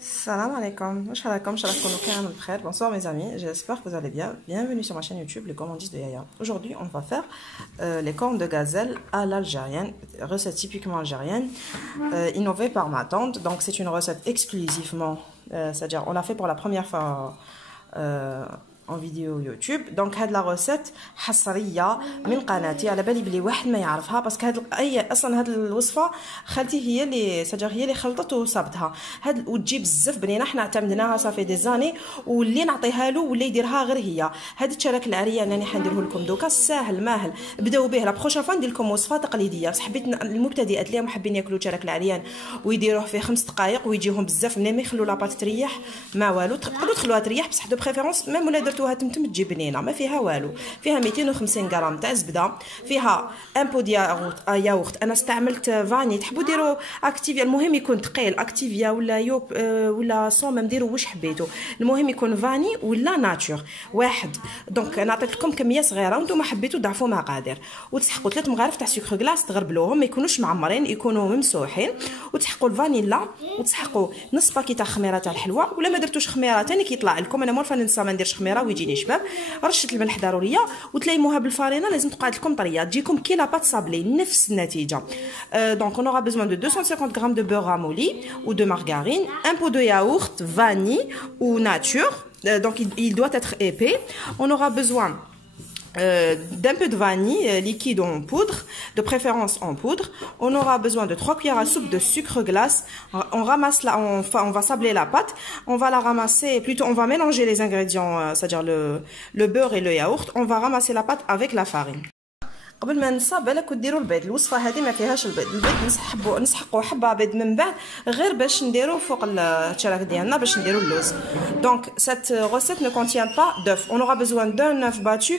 Salam alaikum, bonsoir mes amis, j'espère que vous allez bien. Bienvenue sur ma chaîne YouTube, les gourmandises de Yaya. Aujourd'hui, on va faire les cornes de gazelle à l'algérienne, recette typiquement algérienne, innovée par ma tante. Donc c'est une recette exclusivement, c'est-à-dire on l'a fait pour la première fois en vidéo YouTube. Donc هاد لا روسيت حصريه من قناتي، على بالي بلي واحد ما يعرفها باسكو اصلا هاد الوصفه خالتي هي اللي هي اللي خلطت وصابتها هاد وتجي بزاف بنينه. حنا اعتمدناها صافي دي زاني، واللي نعطيها له ولا يديرها غير هي. هاد التشارك العريان راني حنديره لكم دوكا ساهل ماهل، بداو به. لا بروشين فوا ندير لكم وصفه تقليديه، بس حبيت المبتدئات اللي حابين ياكلوا التشارك العريان ويديروه في 5 دقائق ويجيهم بزاف منين ما يخلوا لاباط تريح ما والو. تقدروا تخلوها تريح بصح دو بريفيرونس ميم ولا درتوها تمتم تجي بنينه ما فيها والو. فيها 250 غرام تاع زبده، فيها ان بو ديال ياغورت. انا استعملت فاني، تحبوا ديروا اكتيفيا، المهم يكون ثقيل، اكتيفيا ولا يوب ولا صوم، ديروا واش حبيتوا، المهم يكون فاني ولا ناتور واحد. دونك انا عطيت لكم كميه صغيره وانتم حبيتوا ضعفوا مقادير. وتسحقوا 3 مغارف تاع سكر كلاص، تغربلوهم ما يكونوش معمرين، يكونوا ممسوحين. وتسحقوا الفانيلا وتسحقوا نص باكي تاع خميره تاع الحلوه، ولا ما درتوش خميره ثاني كيطلع لكم. انا مورفه ننسى ما نديرش خميره ويجيني شباب. رشه الملح ضروريه وتليموها بالفارينه، لازم تقعد لكم طريه، تجيكم كي لاباط صابلي نفس النتيجه. دونك on aura besoin de 250 g de beurre ramolli ou de margarine, un pot de yaourt, vanille ou nature. Donc il doit être épais. On aura besoin d'un peu de vanille liquide ou en poudre, de préférence en poudre. On aura besoin de 3 cuillères à soupe de sucre glace. On ramasse on va sabler la pâte. On va la ramasser, plutôt on va mélanger les ingrédients, c'est-à-dire le beurre et le yaourt. On va ramasser la pâte avec la farine. قبل ما ننسى بالك ديروا البيض. الوصفه هذه ما فيهاش البيض نسحقوا حبه بيض من بعد غير باش نديروا فوق التشراك ديالنا باش نديروا اللوز. Donc cette recette ne contient pas d'œuf. On aura besoin d'un œuf battu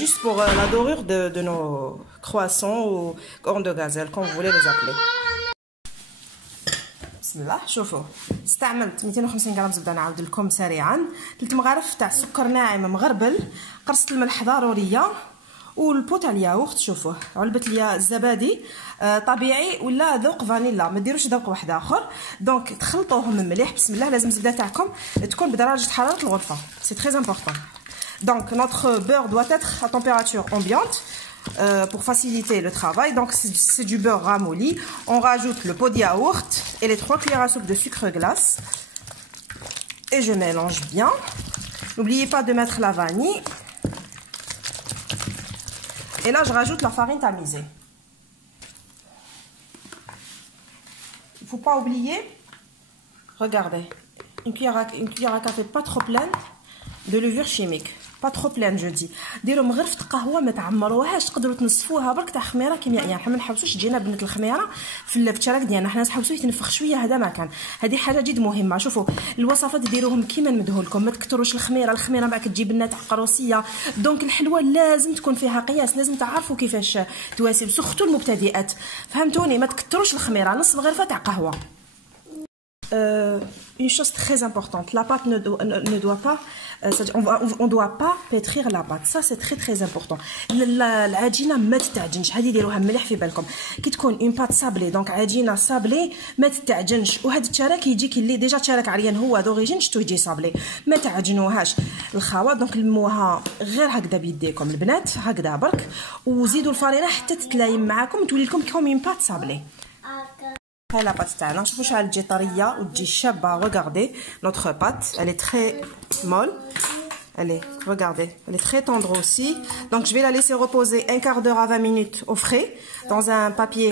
juste pour la dorure de nos croissants ou cornes de gazelle comme vous voulez les appeler. بسم الله. شوفوا استعملت 250 غرام زبده، نعاود لكم سريعا 3 مغارف تاع سكر ناعم مغربل، قرصه الملح ضروريه، والبو تاع الياغورت. شوفوه علبه الزبادي طبيعي ولا ذوق فانيلا، ما ديروش ذوق واحد اخر. دونك تخلطوهم مليح. بسم الله. لازم الزبده تاعكم تكون بدرجه حراره الغرفه، سي تري امبورطون. دونك notre beurre doit être à température ambiante pour faciliter le travail. Donc c'est du beurre ramolli. On rajoute le pot de yaourt et les 3 cuillères à soupe de sucre glace et je mélange bien. N'oubliez pas de mettre la vanille. Et là, je rajoute la farine tamisée. Il ne faut pas oublier, regardez, une cuillère à café pas trop pleine de levure chimique. Pas trop pleine je dis. ديروا مغرفه قهوه ما تعمروهاش، تقدروا تنصفوها برك تاع خميره كيميائيه. حنا ما نحوسوش تجينا بنه الخميره في التشارك ديالنا، حنا نحوسوه يتنفخ شويه. هذا ما كان، هذه حاجه جد مهمه. شوفوا الوصفات ديروهم كيما نمدوه لكم، ما تكثروش الخميره بعد كتجي بنه تاع قروسيه. دونك الحلوه لازم تكون فيها قياس، لازم تعرفوا كيفاش تواسي، سورتو المبتدئات فهمتوني. ما تكثروش الخميره، نص مغرفه تاع قهوه. Une chose très importante, la pâte ne doit pas, on doit pas pétrir la pâte. Ça c'est très important. العجينه ما تتعجنش، هذه ديروها مليح في بالكم. كي تكون اون بات سابلي، دونك عجينه سابلي ما تتعجنش. وهذا التشارك يجيك اللي ديجا تشارك عريان هو دوريجين شتو يجي سابلي، ما تعجنوهاش الخوات. دونك لموها غير هكذا بيديكم البنات، هكذا برك، وزيدوا الفارينه حتى تتلايم معاكم تولي لكم كوم اون بات سابلي. هاي لا بات تاعنا، شوفوا شحال تجي طريه وتجي شابه. ريغاردي نوتر بات elle est très molle. Allez, regardez, elle est très tendre aussi. Donc je vais la laisser reposer un quart d'heure à 20 minutes au frais dans un papier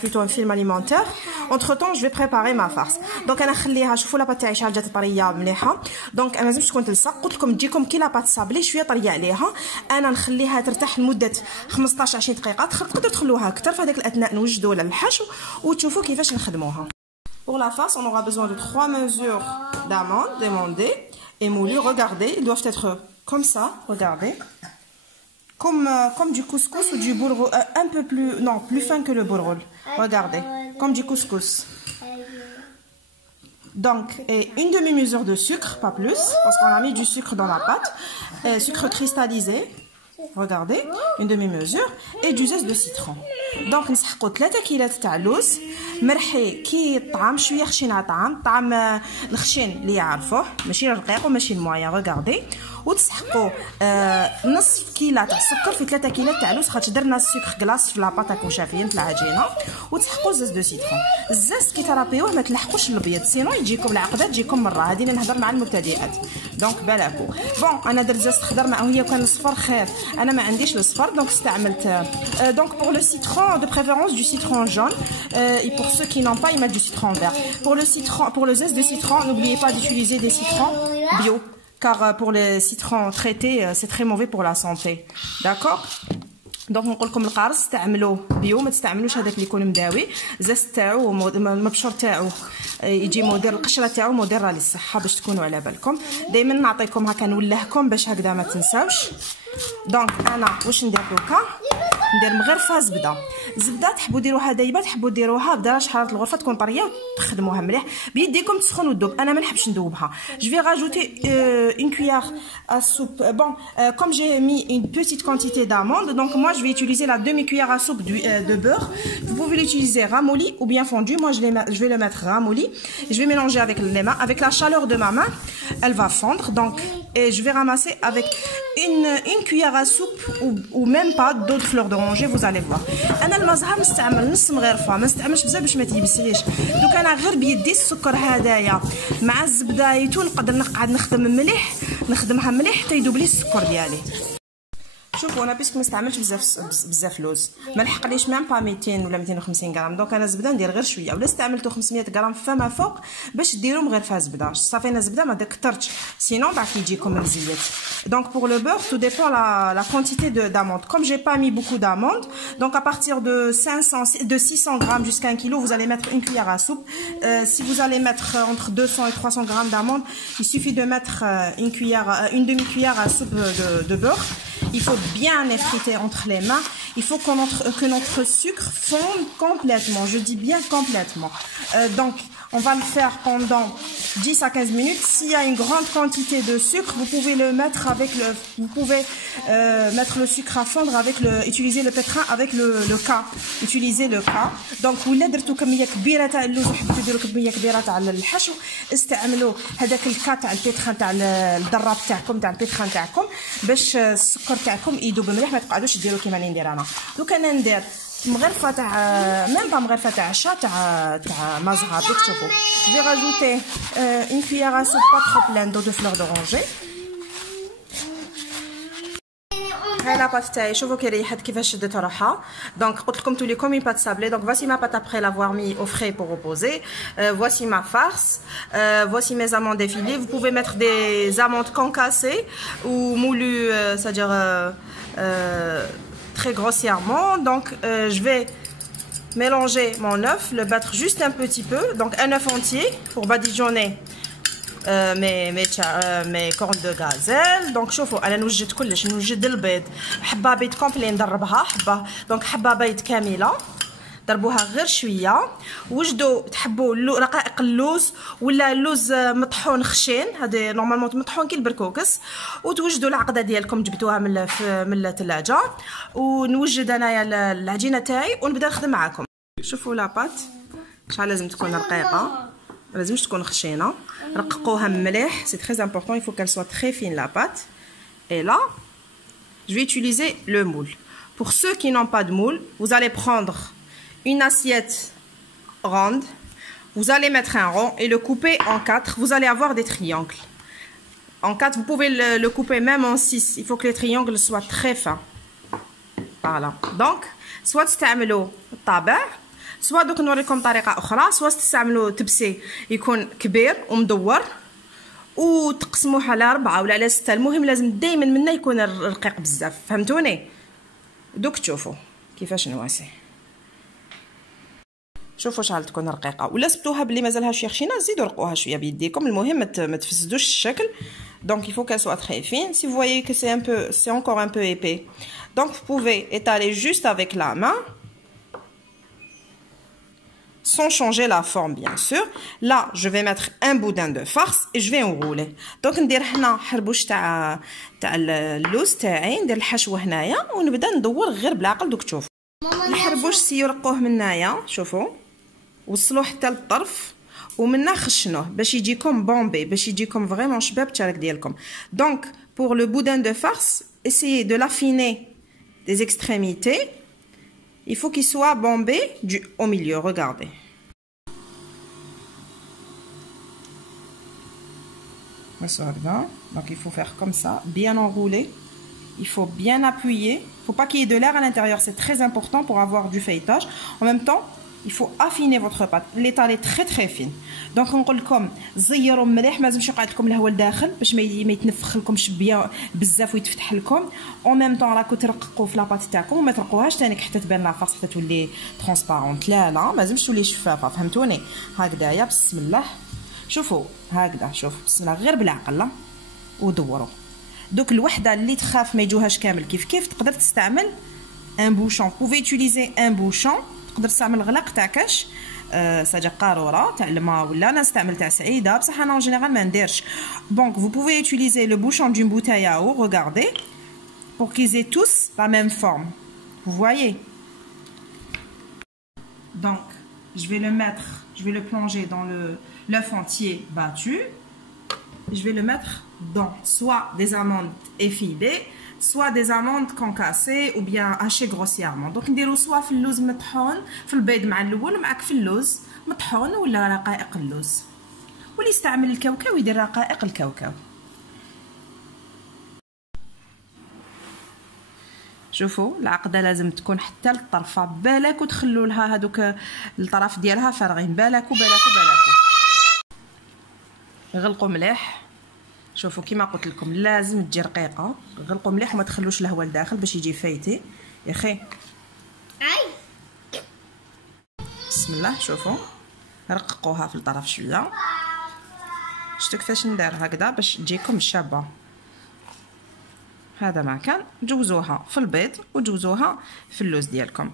plutôt un film alimentaire. Entre temps, je vais préparer ma farce. Donc انا نخليها، شوفوا لا بات تاعي شحال جات طريه مليحه. دونك انا لازمش تكون تلصق، قلت لكم تجيكم كي لا بات صابلي شويه طريه عليها. انا نخليها ترتاح لمده 15 20 دقيقه. تقدروا تخلوها اكثر، في هذاك الاثناء نوجدوا للحشو وتشوفوا كيفاش نخدموها. Pour la farce, on aura besoin de 3 mesures d'amandes émondées et moulues. Regardez, ils doivent être comme ça, regardez. Comme du couscous ou du boulgour, un peu plus fin que le boulgour. Regardez, comme du couscous. Donc, et une demi-mesure de sucre, pas plus, parce qu'on a mis du sucre dans la pâte. Sucre cristallisé, regardez, une demi-mesure, et du zeste de citron. دونك نسحقوا 3 كيلات تاع اللوز مرحي كي الطعام شويه خشين على الطعام الخشين اللي يعرفوه ماشي الرقيق وماشي المويا ريغاردي وتسحقوا نصف كيلة تاع السكر في 3 كيلات تاع اللوز خاطر درنا السكر كلاص في لاباط هكا شافين في العجينه وتسحقوا زاز دو سيترون الزاز كي ترابيوه ما تلحقوش الابيض سينو يجيكم العقده تجيكم مره هذه اللي نهضر مع المبتدئات دونك بالكو بون انا درت زاز خضر مع هي كان الصفر خير انا ما عنديش الصفر دونك استعملت دونك بور لو سيترون دو بريفيرونس دو سيترون جون et pour ceux qui n'ont pas ils mettent du citron vert pour le zeste de citron n'oubliez pas d'utiliser des citrons bio car pour les citrons traités c'est très mauvais pour la santé d'accord دونك نقول لكم القارص استعملوه بيو ما تستعملوش هذاك اللي يكون مداوي الزست تاعو المبشور تاعو يجي مدير القشره تاعو مديره للصحه باش تكونوا على بالكم دائما نعطيكم هكا نولهكم باش هكذا ما تنساوش دونك انا واش ندير دوكا ندير مغرفه زبده تحبوا ديروها دايبه تحبوا ديروها بدرجه حراره الغرفه تكون طريه وتخدموها مليح بيديكم تسخن وتذوب انا ما نحبش ندوبها جو في راجوتي une cuillère à soupe bon comme j'ai mis une petite quantité d'amandes donc moi je vais utiliser la demi-cuillère à soupe de beurre vous pouvez l'utiliser ramolli ou bien fondu moi je vais le mettre ramolli je vais mélanger avec les mains avec la chaleur de ma main elle va fondre donc et je vais ramasser avec une cuillère à soupe ou même pas d'eau de fleur d'oranger vous allez voir انا المزهر نستعمل نص مغرفه ما نستعملش بزاف باش ما تيبسليش دوك انا غير بيدي السكر هدايا مع الزبدايتو نقدر نقعد نخدمها مليح حتى يذوب لي السكر ديالي شوفوا انا بيسك ما استعملتش بزاف لوز ما لحقليش ميم با 200 ولا 250 غرام دونك انا زبده ندير غير شويه ولا استعملتو 500 غرام فما فوق باش ديروا مغرفه زبده صافي انا زبده ما كثرتش سينون بعد يجيكم مزيت donc pour le beurre tout dépend la quantité d'amandes comme j'ai pas mis beaucoup d'amandes donc à partir de 600 grammes jusqu'à 1 kg vous allez mettre une cuillère à soupe si vous allez mettre entre 200 et 300 grammes d'amandes il suffit de mettre une demi-cuillère à soupe de beurre il faut bien effriter entre les mains il faut que notre sucre fonde complètement je dis bien complètement donc on va le faire pendant 10 à 15 minutes. S'il y a une grande quantité de sucre, vous pouvez le mettre avec vous pouvez mettre le sucre à fondre avec utiliser le pétrin avec le K. Utilisez le K. Donc ولا درتو كميه كبيره تاع اللوز وحبيتو ديروا كميه كبيره تاع الحشو استعملوا هذاك الكا تاع البيتران تاع الدراب تاعكم تاع البيتران تاعكم باش السكر تاعكم يذوب مليح ما تقعدوش ديروا كيما راني ندير انا دوك انا ندير مغرفه تاع ميم با مغرفه تاع عشا تاع مازها دوك تشوفوا j'ai rajouté une cuillère à soupe pas trop pleine d'eau de fleur d'oranger هاي لاباط تاعي شوفوا كي ريحت كيفاش شدت روحها دونك قلت لكم تولي كوم une pâte sablée donc voici ma pâte après l'avoir mis au frais pour reposer voici ma farce voici mes amandes effilées vous pouvez mettre des amandes concassées ou moulues c'est-à-dire très grossièrement donc je vais mélanger mon œuf le battre juste un petit peu donc un œuf entier pour badigeonner mes cornes de gazelle donc شوفوا انا نوجد كلش نوجد البيض حبه بيض كومبلي ندربها حبه دونك حبه بيض كامله ضربوها غير شويه وجدوا تحبوا رقائق اللوز ولا اللوز مطحون خشين هذا نورمالمون مطحون كي البركوكس وتوجدوا العقده ديالكم جبتوها من الثلاجه ونوجد انايا العجينه تاعي ونبدا نخدم معاكم شوفوا لاباط شحال لازم تكون رقيقه لازمش تكون خشينه رققوها مليح c'est très important il faut qu'elle soit très fine la pâte et là je vais utiliser le moule pour ceux qui n'ont pas de moule vous allez prendre une assiette ronde vous allez mettre un rond et le couper en 4 vous allez avoir des triangles en 4 vous pouvez le couper même en 6 il faut que les triangles soient très fins voilà donc soit تستعملوا الطابع سواء دوك نوريكم طريقه اخرى سواء تستعملوا تبسي يكون كبير ومدور وتقسموه على 4 ولا على 6 المهم لازم دائما منا يكون رقيق بزاف فهمتوني دوك تشوفوا كيفاش نواسي شوفوا شحال تكون رقيقه ولا سبتوها بلي مازالها شويه خشينه زيدوا رقوها شويه بيديكم المهم ما تفسدوش الشكل donc il faut qu'elle soit très fine si vous voyez que c'est encore un peu épais donc vous pouvez étaler juste avec la main sans changer la forme bien sûr là je vais mettre un boudin de farce et je vais enrouler donc ندير هنا حربوش تاع اللوز تاعي ندير الحشوه هنايا ونبدا ندور غير بالعقل دوك تشوف الحربوش سيرقوه من هنايا شوفوا وصلوه حتى للطرف ومنا خشنوه باش يجيكم بومبي باش يجيكم فريمون شباب التشارك ديالكم. دونك pour le boudin de farce essayez de l'affiner des extrémités. Il faut qu'il soit bombé au milieu, regardez. Donc il faut faire comme ça, bien enrouler. Il faut bien appuyer. Il ne faut pas qu'il y ait de l'air à l'intérieur, c'est très important pour avoir du feuilletage. En même temps, il faut affiner votre pâte, l'étaler très très fine. Donc نقول لكم زيروا مليح، ما لازمش يقعد لكم الهواء لداخل باش ما يتنفخ لكمش بزاف ويتفتح لكم. اون ميم طون راكم ترققوا في لاباط تاعكم وما ترقوهاش ثاني حتى تبان لا فاس حتى تولي ترونسبارونت. لا ما لازمش تولي شفافه، فهمتوني؟ هكذايا بسم الله. شوفوا هكذا، شوف بسم الله غير بالعقل ودوروا. دوك الوحده اللي تخاف ما يجوهاش كامل كيف تقدر تستعمل ان بوشون. بوفي يوتيليزي ان بوشون، تقدر تستعمل غلق تاع كاش ساجا قاروره تاع الماء، ولا انا نستعمل تاع سعيده، بصح انا اون جينيرال ما نديرش. دونك vous pouvez utiliser le bouchon d'une bouteille à eau, regardez, pour qu'ils aient tous la même forme. Vous voyez? Donc je vais le plonger dans l'œuf entier battu. Je vais le mettre dans soit des amandes effilées, soit des amandes concassées ou bien hachées grossièrement. Donc نديرو soit في اللوز مطحون في البيض مع الاول معك في اللوز مطحون ولا رقائق اللوز، واللي يستعمل الكاوكاو يدير رقائق الكاوكاو. شوفوا العقده لازم تكون حتى للطرفه، بالك وتخلوا لها هذوك الطرف ديالها فارغين، بالك. غلقوا مليح. شوفوا كيما قلت لكم لازم تجي رقيقه، غلقوا مليح وما تخلوش الهواء لداخل باش يجي فايتي يا اخي. بسم الله. شوفوا رققوها في الطرف شويه. شفتوا كيفاش ندير هكذا باش تجيكم شابه. هذا ما كان جوزوها في البيض وجوزوها في اللوز ديالكم.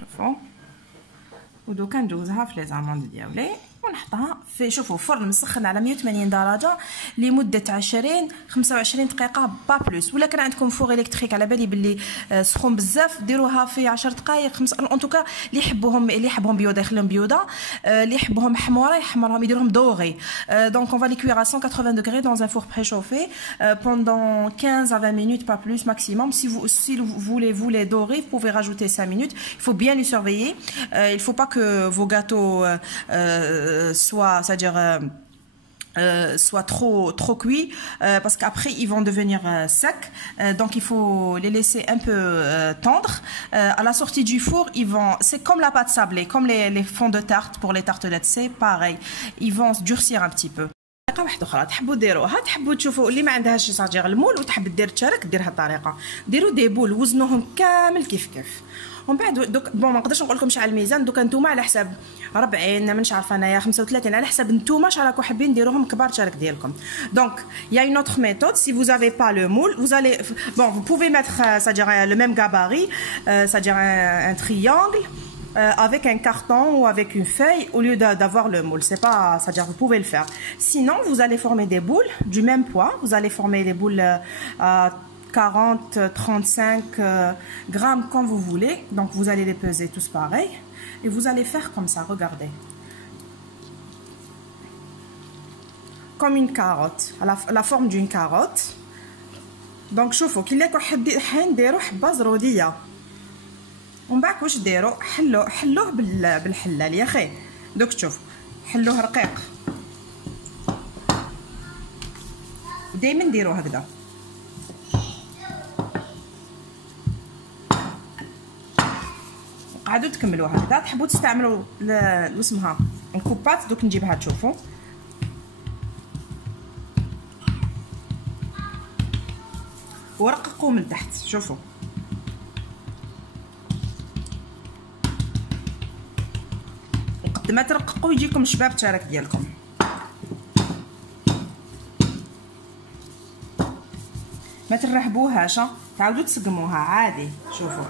شوفوا ودوكا ندوزها في لي زاموند ديالي ونحطها في شوفوا فرن مسخن على 180 درجه لمده 20-25 دقيقه با بلوس. ولا كان عندكم فور الكتريك على بالي باللي سخون بزاف ديروها في 10 دقائق 5 ان توكا. اللي يحبهم بيوضه يخليهم بيوضه، اللي يحبهم حموره يحمرهم يديرهم دوغي. دونك on va les cuire à 180 degrés dans un four préchauffé pendant 15 à 20 minutes pas plus maximum. Si vous voulez les dorer, vous pouvez rajouter 5 minutes. Il faut bien les surveiller. Il faut pas que vos gâteaux soit trop cuits parce qu'après ils vont devenir secs. Donc il faut les laisser un peu tendres. À la sortie du four, c'est comme la pâte sablée, comme les fonds de tarte pour les tartelettes, c'est pareil. Ils vont durcir un petit peu. طريقه واحده اخرى تحبوا ديروها، تحبوا تشوفوا اللي ما عندهاش صاجير المول وتحب دير تشارك دير هاد الطريقه. ديروا دي بول وزنوهم كامل كيف ومن بعد دوك بون ما نقدرش نقول لكم شحال الميزان. دوك نتوما على حساب 40 مانيش عارفه انايا 35 على حساب نتوما شحال راكم حابين ديروهم كبار تشارك ديالكم. دونك il y a une autre méthode. Si vous avez pas le moule, vous allez vous pouvez mettre c'est-à-dire le même gabarit, c'est-à-dire un triangle avec un carton ou avec une feuille au lieu d'avoir le moule. C'est pas, c'est-à-dire vous pouvez le faire. Sinon vous allez former des boules du même poids. Vous allez former les boules à 40, 35 grammes comme vous voulez. Donc vous allez les peser tous pareil et vous allez faire comme ça. Regardez, comme une carotte, la forme d'une carotte. Donc شوفوا كي لكم حنديروا حبه زروديه ومن بعد واش ديروا حلوه بالحلال يا اخي. دوك شوفوا حلوه رقيق دائما ديروا هكذا. قعدوا تكملوا هكذا. تحبوا تستعملوا اسمها الكوبات دوك نجيبها تشوفوا ورققوا من تحت. شوفوا قد ما ترققوا يجيكم شباب تشارك ديالكم. ما ترحبوهاش، تعاودوا تسقموها عادي. شوفوا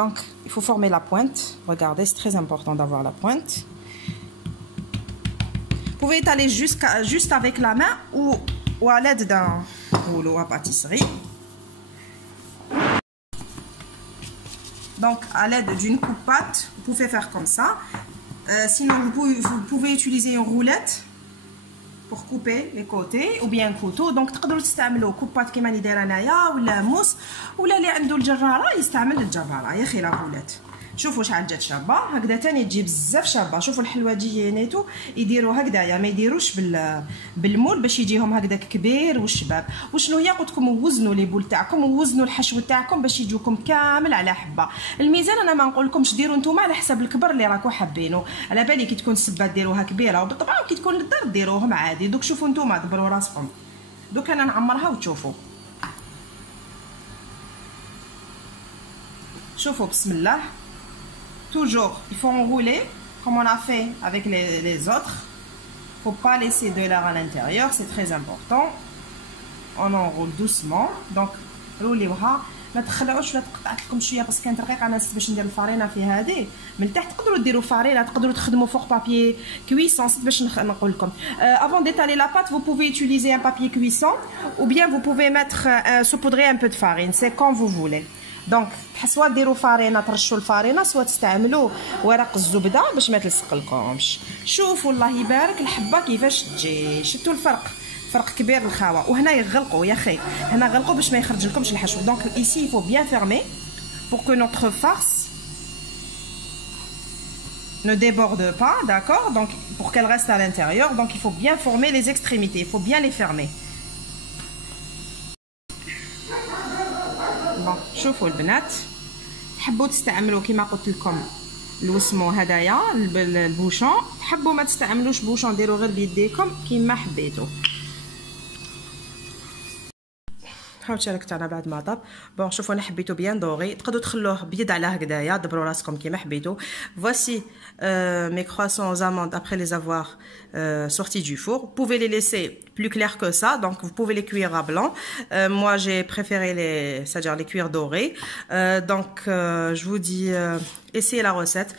donc il faut former la pointe. Regardez, c'est très important d'avoir la pointe. Vous pouvez étaler juste avec la main ou ou à l'aide d'un rouleau à pâtisserie. Donc à l'aide d'une coupe-pâte, vous pouvez faire comme ça. Sinon vous pouvez utiliser une roulette pour couper les côtés ou bien un couteau. Donc تقدروا تستعملوا كوبات كيما اللي دايره انايا ولا موس ولا اللي عنده الجراره يستعمل الجراره يا اخي لا رولات. شوفوا شحال جات شابه هكذا تاني تجي بزاف شابه. شوفوا الحلوجيه نيتو يديروا هكذايا ما يديروش بالمول باش يجيهم هكذاك كبير والشباب. وشنو هي قلت لكم وزنوا لي بول تاعكم ووزنوا الحشو تاعكم باش يجوكم كامل على حبه. الميزان انا ما نقول لكمش ديروا نتوما على حسب الكبر اللي راكم حابينه. على بالي كي تكون السبه ديروها كبيره وبالطبع وكي تكون للدار ديروهم عادي. دوك شوفوا نتوما دبروا راسكم. دوك انا نعمرها وتشوفوا. شوفوا بسم الله. Toujours, il faut enrouler comme on a fait avec les autres. Il ne faut pas laisser de l'air à l'intérieur, c'est très important. On enroule doucement. Donc, roulez-vous. ما تخلعوش ولا تقطعت لكم شويه بس كانت رقيقه. انا باش ندير الفرينه في هذه من تحت. تقدروا ديروا فرينه تقدروا تخدموا فوق بابي كويسون. باش نقول لكم avant d'étaler la pâte vous pouvez utiliser un papier cuisson ou bien vous pouvez mettre saupoudrer un peu de farine, c'est quand vous voulez. دونك سواء ديروا فرينه ترشوا الفرينه سواء تستعملوا ورق الزبده باش ما تلصق لكمش. شوفوا الله يبارك الحبه كيفاش تجي. شفتوا الفرق فرق كبير الخاوه. وهنا يغلقوا يا اخي هنا غلقوا باش ما يخرج لكمش الحشو. دونك ici il faut bien fermer pour que notre farce ne déborde pas, d'accord. Donc pour qu'elle reste à l'intérieur, donc il faut bien former les extrémités, il faut bien les fermer. شوفوا البنات تحبوا تستعملوا كما قلت لكم الوسمو هدايا البوشون. تحبوا ما تستعملوش بوشون ديروا غير بيديكم كما حبيتوا. حاولت شاركت انا بعد ما طاب. بون شوفوا انا حبيته بيان دوغي. تقدروا تخلوه بيض على هكذايا دبروا راسكم كيما حبيتوا. Voici mes croissants aux amandes après les avoir sortis du four. Vous pouvez les laisser plus clairs que ça, donc vous pouvez les cuire à blanc. Moi j'ai préféré c'est-à-dire les cuire dorés. Donc je vous dis essayez la recette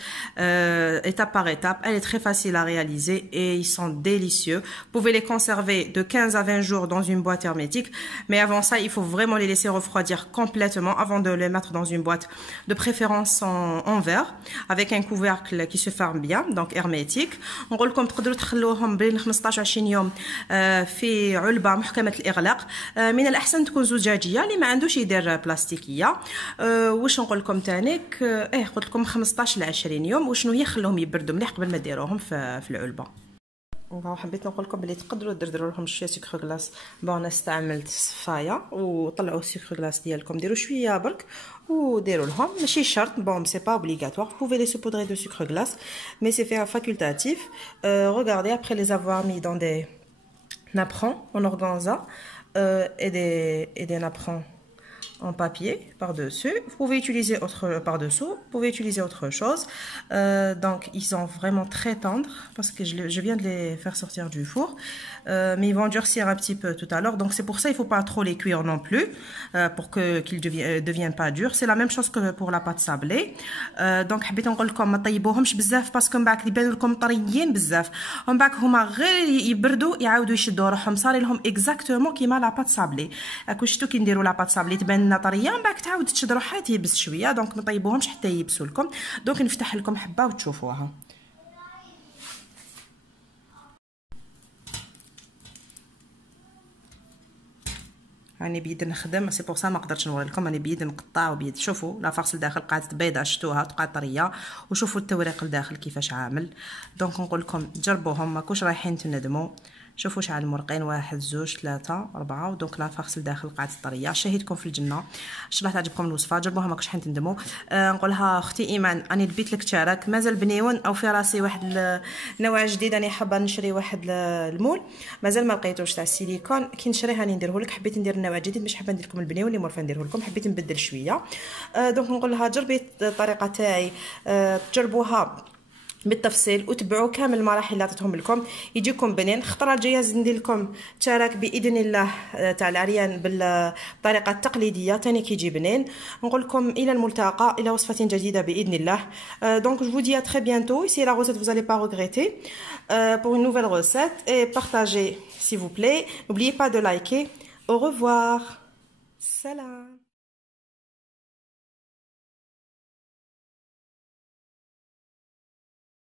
étape par étape. Elle est très facile à réaliser et ils sont délicieux. Vous pouvez les conserver de 15 à 20 jours dans une boîte hermétique. Mais avant ça, il faut vraiment les laisser refroidir complètement avant de les mettre dans une boîte, de préférence en verre, avec un couvercle qui se ferme bien, donc hermétique. نقول لكم تقدروا تخلوهم بين 15 و 20 يوم في علبة محكمة الإغلاق. من الأحسن تكون زجاجية اللي ما عندوش يدير بلاستيكية. واش نقول لكم تانيك قلت لكم 15 ل 20 يوم. وشنو هي خلوهم يبردوا مليح قبل ما ديروهم في العلبه. حبيت نقول لكم بلي تقدروا دردروا لهم شويه سكر غلاس. بون انا استعملت صفايه وطلعوا السكر غلاس ديالكم ديروا شويه برك وديروا لهم. ماشي شرط بون سي با اوبليغاتوار. Vous pouvez les saupoudrer de sucre glace mais c'est facultatif. Regardez après les avoir mis dans des napperons en organza et des napperons en papier par-dessus. Vous pouvez utiliser par-dessous, vous pouvez utiliser autre chose. Donc ils sont vraiment très tendres parce que je viens de les faire sortir du four. Mais ils vont durcir un petit peu tout à l'heure. Donc c'est pour ça il ne faut pas trop les cuire non plus pour qu'ils deviennent pas durs. C'est la même chose que pour la pâte sablée. Donc حبيت نقول لكم ما طيبوهمش بزاف باسكو من بعد يبانوا لكم طريين بزاف. ومن بعد هما غير يبردوا يعاودوا يشدوا روحهم صار لهم اكزاكتومون كيما لا بات سابلي. راكو شفتوا كي نديروا لا بات سابلي تبان لنا طريه من بعد تعاود تشد روحها تيبس شويه. دونك ما طيبوهمش حتى يبسوا لكم. دونك نفتح لكم حبه وتشوفوها. راني بيد نخدم سي بور سا ما قدرتش نوري لكم. راني بيد نقطع وبيد. شوفوا لا فارس لداخل قاعده بيضه شفتوها تقعد طريه. وشوفوا التوريق لداخل كيفاش عامل. دونك نقول لكم جربوهم ماكوش رايحين تندموا. شوفوا شحال مرقين 1 2 3 4 ودونك لا فارس لداخل قاعده طريه. شهيتكم في الجنه. ان شاء الله تعجبكم الوصفه. جربوها ماكوش حين تندموا. نقولها اختي ايمان اني لبيت لك تشارك مازال بنيون او في راسي واحد النوع جديد. اني حابه نشري واحد المول مازال ما لقيتوش تاع السيليكون. كي نشريه راني نديره لك. حبيت ندير النوع جديد مش حابه ندير لكم البنيون اللي مورفه نديره لكم. حبيت نبدل شويه. دونك نقول لها جربي الطريقه تاعي. تجربوها بالتفصيل وتبعوا كامل المراحل اللي عطيتهم لكم يجيكم بنين. الخطره الجايه ندير لكم تشارك باذن الله تاع العريان بالطريقه التقليديه ثاني كيجي بنين. نقول لكم الى الملتقى الى وصفه جديده باذن الله. Donc je vous dis à très bientôt. Ici la recette, vous allez pas regretter. Pour une nouvelle recette, et partagez s'il vous plaît. N'oubliez pas de liker. Au revoir. Salam.